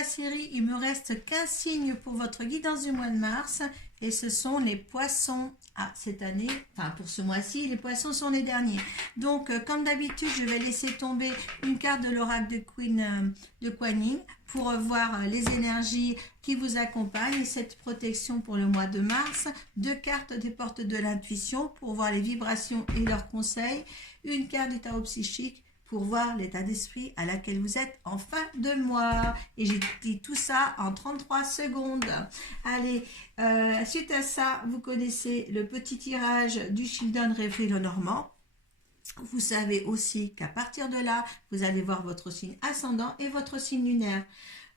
la série, il me reste 15 signes pour votre guidance du mois de mars. Et ce sont les poissons. Ah, cette année, enfin pour ce mois-ci, les poissons sont les derniers. Donc, comme d'habitude, je vais laisser tomber une carte de l'oracle de Kuan Yin pour voir les énergies qui vous accompagnent et cette protection pour le mois de mars. 2 cartes des portes de l'intuition pour voir les vibrations et leurs conseils. Une carte du tarot psychique pour voir l'état d'esprit à laquelle vous êtes en fin de mois. Et j'ai dit tout ça en 33 secondes. Allez, suite à ça, vous connaissez le petit tirage du Children Reverie le Normand. Vous savez aussi qu'à partir de là, vous allez voir votre signe ascendant et votre signe lunaire.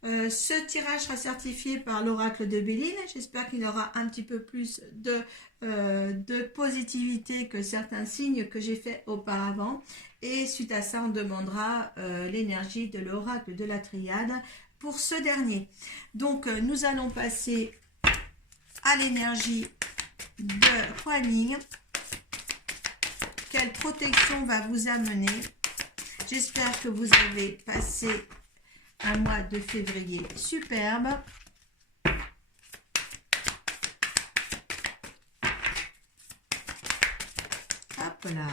Ce tirage sera certifié par l'oracle de Béline. J'espère qu'il aura un petit peu plus de positivité que certains signes que j'ai fait auparavant. Et suite à ça, on demandera l'énergie de l'oracle de la triade pour ce dernier. Donc, nous allons passer à l'énergie de Kuan Yin. Quelle protection va vous amener? J'espère que vous avez passé un mois de février superbe. Hop là.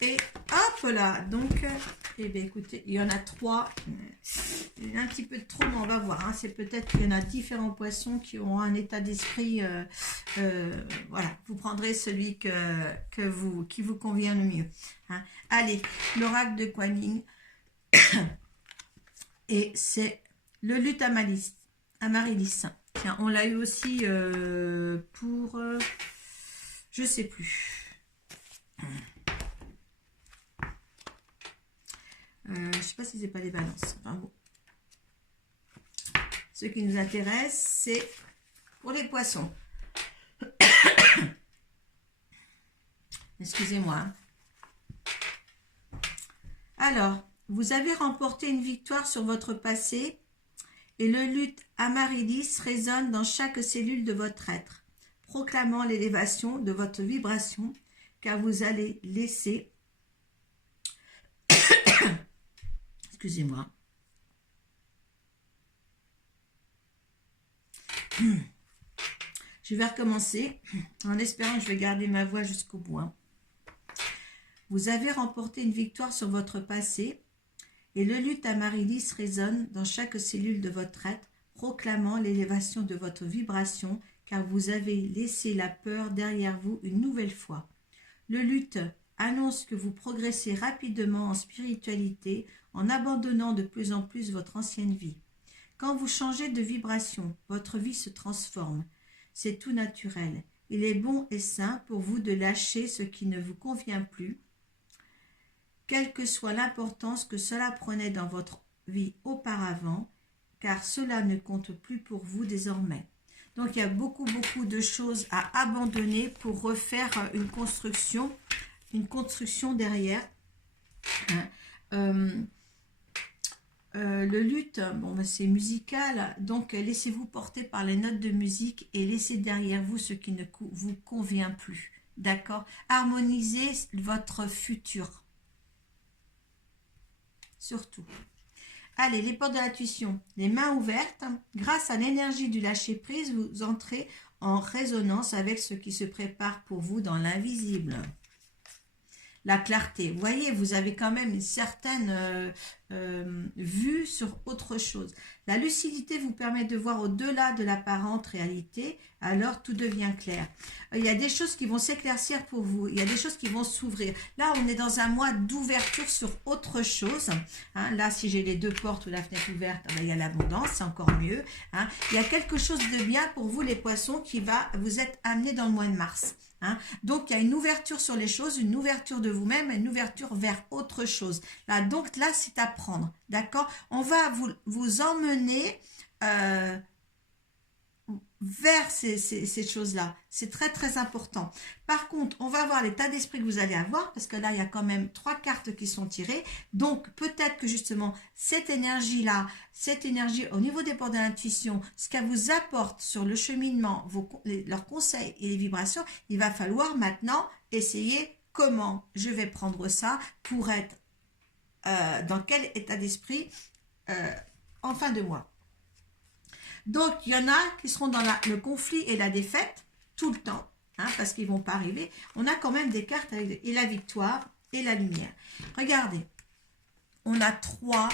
Et hop là. Donc, eh bien, écoutez, il y en a 3. Il y en a un petit peu de trop, mais on va voir. Hein. C'est peut-être qu'il y en a différents poissons qui ont un état d'esprit. Voilà, vous prendrez celui qui vous convient le mieux. Hein. Allez, l'oracle de Kuan Yin. Et c'est le luth Amaryllis. Tiens, on l'a eu aussi pour... je sais plus. Je sais pas si c'est pas les balances. Enfin bon. Ce qui nous intéresse, c'est pour les poissons. Excusez-moi. Alors, vous avez remporté une victoire sur votre passé et le luth Amaryllis résonne dans chaque cellule de votre être, proclamant l'élévation de votre vibration, car vous allez laisser... Excusez-moi. Je vais recommencer en espérant que je vais garder ma voix jusqu'au bout. Vous avez remporté une victoire sur votre passé et le luth Amaryllis résonne dans chaque cellule de votre être, proclamant l'élévation de votre vibration, car vous avez laissé la peur derrière vous une nouvelle fois. Le luth annonce que vous progressez rapidement en spiritualité en abandonnant de plus en plus votre ancienne vie. Quand vous changez de vibration, votre vie se transforme. C'est tout naturel. Il est bon et sain pour vous de lâcher ce qui ne vous convient plus, quelle que soit l'importance que cela prenait dans votre vie auparavant, car cela ne compte plus pour vous désormais. Donc il y a beaucoup de choses à abandonner pour refaire une construction derrière. Le luth, bon, c'est musical, donc laissez-vous porter par les notes de musique et laissez derrière vous ce qui ne vous convient plus. D'accord? Harmonisez votre futur. Surtout. Allez, les portes de l'intuition, les mains ouvertes. Grâce à l'énergie du lâcher-prise, vous entrez en résonance avec ce qui se prépare pour vous dans l'invisible. La clarté. Vous voyez, vous avez quand même une certaine vue sur autre chose. La lucidité vous permet de voir au-delà de l'apparente réalité, alors tout devient clair. Il y a des choses qui vont s'éclaircir pour vous, il y a des choses qui vont s'ouvrir. Là, on est dans un mois d'ouverture sur autre chose. Hein, là, si j'ai les 2 portes ou la fenêtre ouverte, il y a l'abondance, c'est encore mieux. Hein. Il y a quelque chose de bien pour vous, les poissons, qui va vous être amené dans le mois de mars. Hein. Donc, il y a une ouverture sur les choses, une ouverture de vous-même, une ouverture vers autre chose. Là, donc là, c'est à prendre. D'accord? On va vous emmener vers ces choses-là. C'est très important. Par contre, on va voir l'état d'esprit que vous allez avoir, parce que là, il y a quand même 3 cartes qui sont tirées. Donc, peut-être que justement, cette énergie-là, cette énergie au niveau des portes de l'intuition, ce qu'elle vous apporte sur le cheminement, leurs conseils et les vibrations, il va falloir maintenant essayer comment je vais prendre ça pour être dans quel état d'esprit en fin de mois. Donc, il y en a qui seront dans le conflit et la défaite tout le temps, hein, parce qu'ils ne vont pas arriver. On a quand même des cartes avec et la victoire et la lumière. Regardez, on a 3,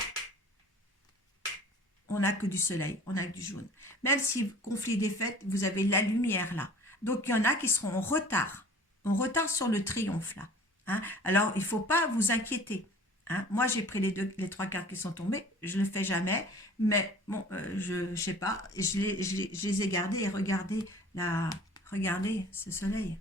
on n'a que du soleil, on a que du jaune. Même si conflit et défaite, vous avez la lumière là. Donc, il y en a qui seront en retard sur le triomphe là. Hein. Alors, il ne faut pas vous inquiéter. Hein. Moi, j'ai pris les 3 cartes qui sont tombées. Je ne le fais jamais. Mais bon, je ne sais pas. Je les ai gardées et regardez ce soleil.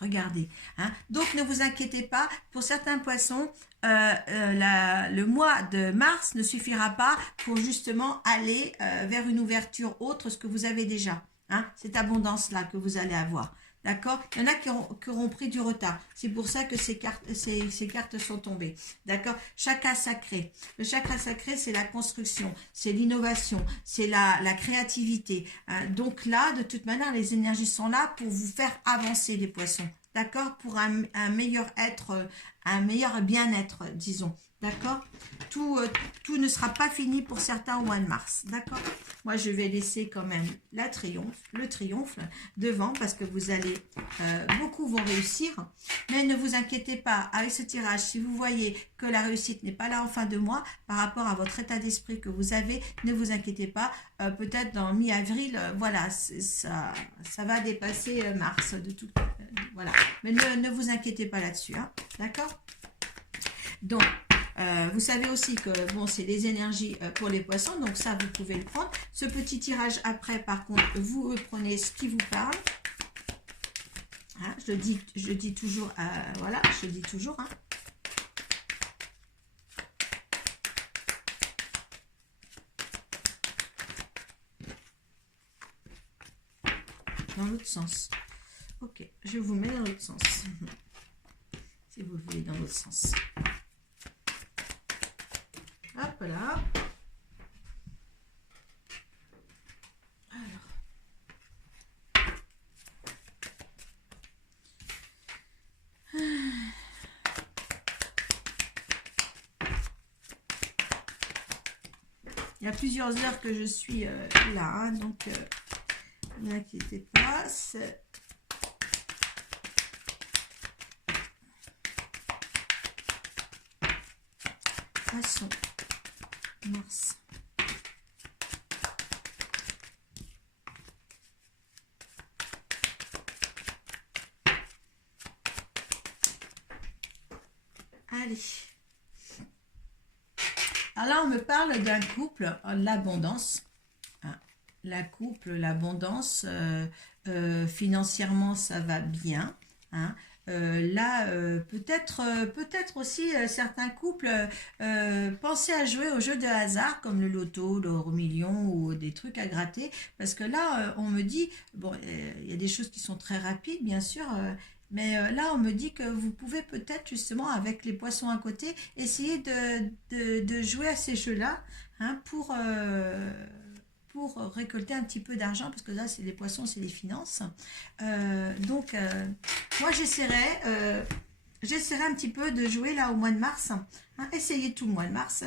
Regardez. Hein. Donc, ne vous inquiétez pas. Pour certains poissons, le mois de mars ne suffira pas pour justement aller vers une ouverture autre, ce que vous avez déjà. Hein. Cette abondance-là que vous allez avoir. D'accord? Il y en a qui auront pris du retard. C'est pour ça que ces cartes sont tombées. D'accord? Chakra sacré. Le chakra sacré, c'est la construction, c'est l'innovation, c'est la créativité. Hein? Donc là, de toute manière, les énergies sont là pour vous faire avancer les poissons. D'accord? Pour un meilleur être, un meilleur bien-être, disons. D'accord? Tout ne sera pas fini pour certains au mois de mars. D'accord? Moi, je vais laisser quand même le triomphe devant parce que vous allez, beaucoup vont réussir. Mais ne vous inquiétez pas, avec ce tirage, si vous voyez que la réussite n'est pas là en fin de mois, par rapport à votre état d'esprit que vous avez, ne vous inquiétez pas. Peut-être dans mi-avril, voilà, ça va dépasser mars. Voilà. Mais ne vous inquiétez pas là-dessus. Hein, d'accord? Donc, vous savez aussi que bon, c'est les énergies pour les poissons, donc ça vous pouvez le prendre. Ce petit tirage après, par contre, vous prenez ce qui vous parle. Hein, je dis toujours, voilà, je dis toujours. Hein. Dans l'autre sens. Ok, je vous mets dans l'autre sens. Si vous le voulez dans l'autre sens. Hop là. Alors. Il y a plusieurs heures que je suis là, hein, donc ne vous inquiétez pas. Poisson. Mars. Allez. Alors là, on me parle d'un couple, l'abondance. Hein. L'abondance, financièrement, ça va bien. Hein. Là, peut-être aussi certains couples pensaient à jouer aux jeux de hasard comme le loto, l'euro million ou des trucs à gratter parce que là, on me dit, bon, il y a des choses qui sont très rapides, bien sûr, mais là, on me dit que vous pouvez peut-être justement avec les poissons à côté essayer de jouer à ces jeux-là hein, pour récolter un petit peu d'argent, parce que là, c'est les poissons, c'est les finances. Donc, moi, j'essaierai un petit peu de jouer là au mois de mars. Hein, essayez tout le mois de mars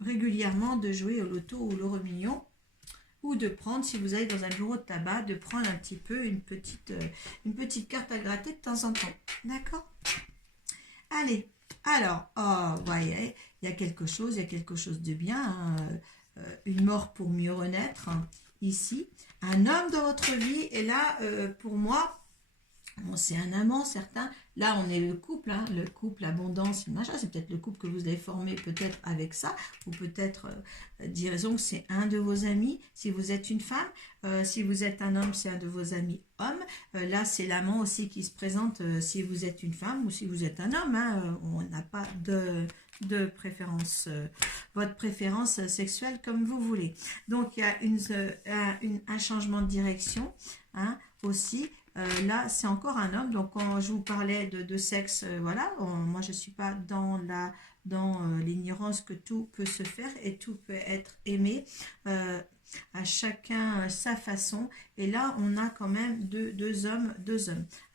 régulièrement de jouer au loto ou l'euro million, ou de prendre, si vous allez dans un bureau de tabac, de prendre un petit peu une petite carte à gratter de temps en temps. D'accord? Allez, alors, oh, voyez, il y a quelque chose de bien. Hein, une mort pour mieux renaître, hein, ici. Un homme dans votre vie, et là, pour moi, bon, c'est un amant, certain. Là, on est le couple, hein, le couple, abondance, machin. C'est peut-être le couple que vous avez formé, peut-être avec ça, ou peut-être, disons que c'est un de vos amis, si vous êtes une femme. Si vous êtes un homme, c'est un de vos amis hommes. Là, c'est l'amant aussi qui se présente si vous êtes une femme ou si vous êtes un homme. Hein, on n'a pas de préférence, votre préférence sexuelle comme vous voulez. Donc, il y a un changement de direction hein, aussi. Là, c'est encore un homme. Donc, quand je vous parlais de sexe, voilà, moi, je ne suis pas dans l'ignorance que tout peut se faire et tout peut être aimé. À chacun sa façon. Et là, on a quand même deux hommes.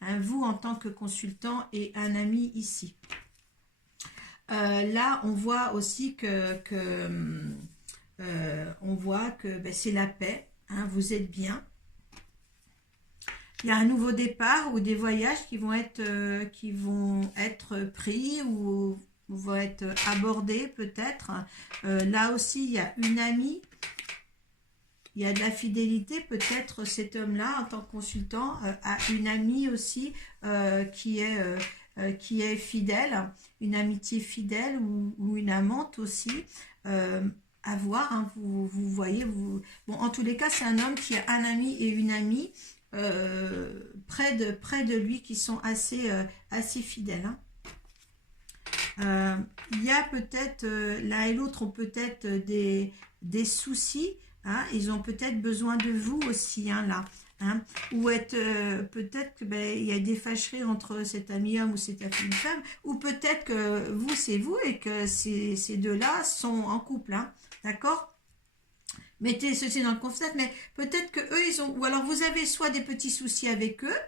Hein, vous, en tant que consultant et un ami ici. Là, on voit aussi on voit que ben, c'est la paix, hein, vous êtes bien. Il y a un nouveau départ ou des voyages qui vont être pris ou vont être abordés peut-être. Là aussi, il y a une amie, il y a de la fidélité. Peut-être cet homme-là, en tant que consultant, a une amie aussi qui est fidèle, une amitié fidèle ou une amante aussi. À voir, hein, vous voyez, bon, en tous les cas, c'est un homme qui a un ami et une amie près de lui qui sont assez fidèles. Hein. Il y a peut-être, l'un et l'autre ont peut-être des soucis, hein, ils ont peut-être besoin de vous aussi, hein, là. Hein, ou peut-être que ben, il y a des fâcheries entre cet ami homme ou cette amie femme, ou peut-être que vous c'est vous et que ces deux-là sont en couple, hein, d'accord? Mettez ceci dans le concept, mais peut-être que eux ils ont, ou alors vous avez soit des petits soucis avec eux,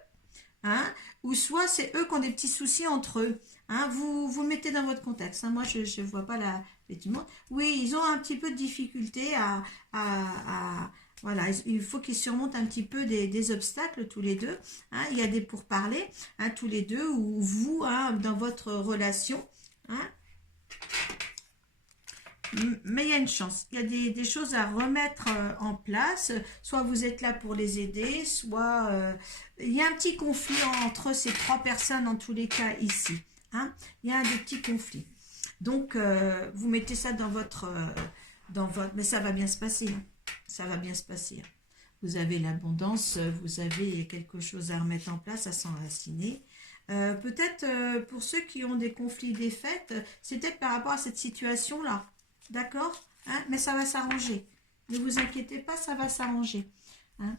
hein, ou soit c'est eux qui ont des petits soucis entre eux. Hein, vous le mettez dans votre contexte. Hein, moi, je ne vois pas effectivement. Oui, ils ont un petit peu de difficulté voilà, il faut qu'ils surmontent un petit peu des obstacles tous les deux. Hein, il y a des pourparlers, hein, tous les deux, ou vous, hein, dans votre relation. Hein, mais il y a une chance, il y a des choses à remettre en place, soit vous êtes là pour les aider, soit il y a un petit conflit entre ces trois personnes en tous les cas ici, hein. Il y a des petits conflits, donc vous mettez ça dans votre, mais ça va bien se passer, hein. Ça va bien se passer, hein. Vous avez l'abondance, vous avez quelque chose à remettre en place, à s'enraciner. Peut-être pour ceux qui ont des conflits, des fêtes, c'est peut-être par rapport à cette situation-là. D'accord, hein, mais ça va s'arranger. Ne vous inquiétez pas, ça va s'arranger. Hein.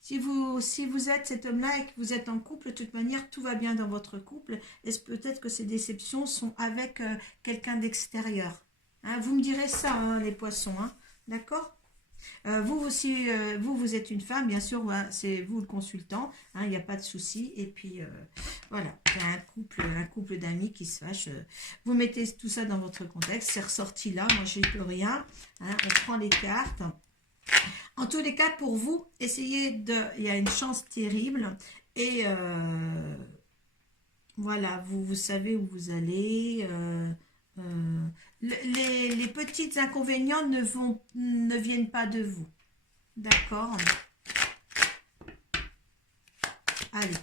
Si vous êtes cet homme-là et que vous êtes en couple, de toute manière, tout va bien dans votre couple. Et peut-être que ces déceptions sont avec quelqu'un d'extérieur. Hein, vous me direz ça, hein, les poissons. Hein, d'accord? Vous aussi, vous êtes une femme, bien sûr, voilà, c'est vous le consultant, hein, il n'y a pas de souci. Et puis, voilà, il y a un couple d'amis qui se fâchent. Vous mettez tout ça dans votre contexte, c'est ressorti là, moi je peux rien. Hein, on prend les cartes. En tous les cas, pour vous, essayez de... Il y a une chance terrible. Et voilà, vous savez où vous allez. Les petits inconvénients ne viennent pas de vous. D'accord? Allez.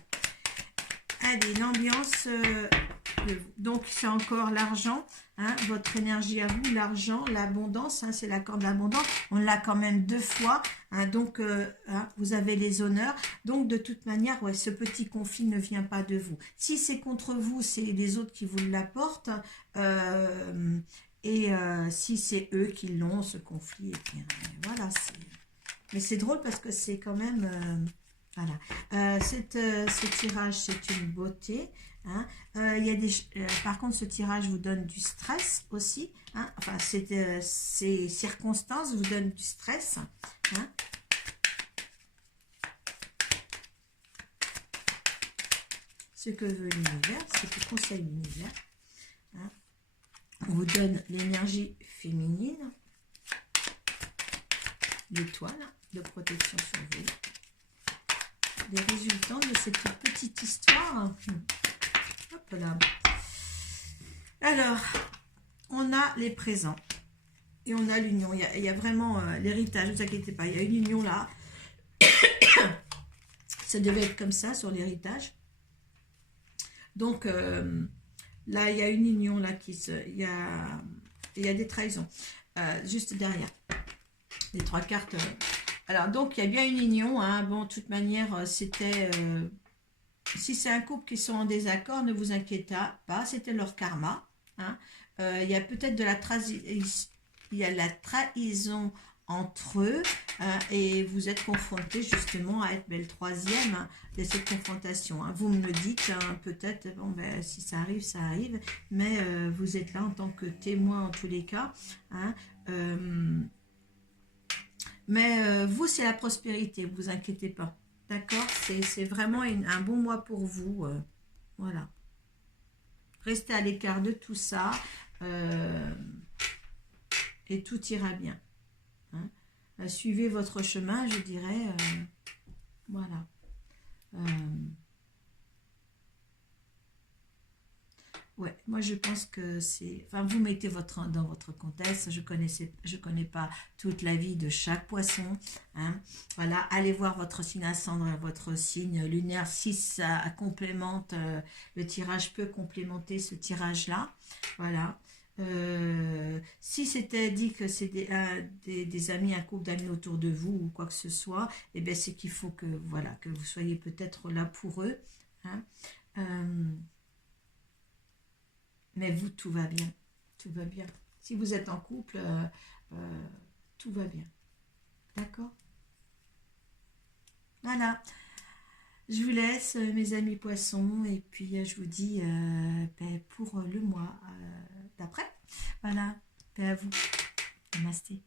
Allez, l'ambiance de vous. Donc, c'est encore l'argent, hein, votre énergie à vous, l'argent, l'abondance, hein, c'est la corde d'abondance. On l'a quand même 2 fois, hein, donc hein, vous avez les honneurs. Donc, de toute manière, ouais, ce petit conflit ne vient pas de vous. Si c'est contre vous, c'est les autres qui vous l'apportent. Si c'est eux qui l'ont, ce conflit, et bien, voilà. Mais c'est drôle parce que c'est quand même... voilà. Ce tirage, c'est une beauté. Hein. Il y a par contre, ce tirage vous donne du stress aussi. Hein. Enfin, ces circonstances vous donnent du stress. Hein. Ce que veut l'univers, ce que conseille l'univers. Hein. On vous donne l'énergie féminine, l'étoile de protection sur vous. Les résultats de cette petite histoire. Hop là. Alors, on a les présents et on a l'union. Il y a vraiment l'héritage, ne vous inquiétez pas, il y a une union là. Ça devait être comme ça sur l'héritage. Donc, là, il y a une union là il y a des trahisons juste derrière. Les 3 cartes... Alors, donc, il y a bien une union. Hein. Bon, de toute manière, c'était... si c'est un couple qui sont en désaccord, ne vous inquiétez pas. C'était leur karma. Hein. Il y a peut-être de la trahison entre eux. Hein, et vous êtes confrontés justement à être le troisième hein, de cette confrontation. Hein. Vous me le dites, hein, peut-être, bon, ben, si ça arrive, ça arrive. Mais vous êtes là en tant que témoin en tous les cas. Hein. Mais vous, c'est la prospérité, ne vous inquiétez pas. D'accord? C'est vraiment un bon mois pour vous. Voilà. Restez à l'écart de tout ça et tout ira bien. Hein. Suivez votre chemin, je dirais. Voilà. Ouais, moi je pense que c'est... Enfin, vous mettez dans votre contexte, je connais pas toute la vie de chaque poisson. Hein. Voilà, allez voir votre signe ascendant, votre signe lunaire, si ça complémente, le tirage peut complémenter ce tirage-là. Voilà. Si c'était dit que c'est des amis, un couple d'amis autour de vous ou quoi que ce soit, eh bien c'est qu'il faut que, voilà, que vous soyez peut-être là pour eux. Hein. Mais vous, tout va bien. Tout va bien. Si vous êtes en couple, tout va bien. D'accord? Voilà. Je vous laisse, mes amis poissons, et puis je vous dis pour le mois d'après. Voilà. Paix à vous. Namasté.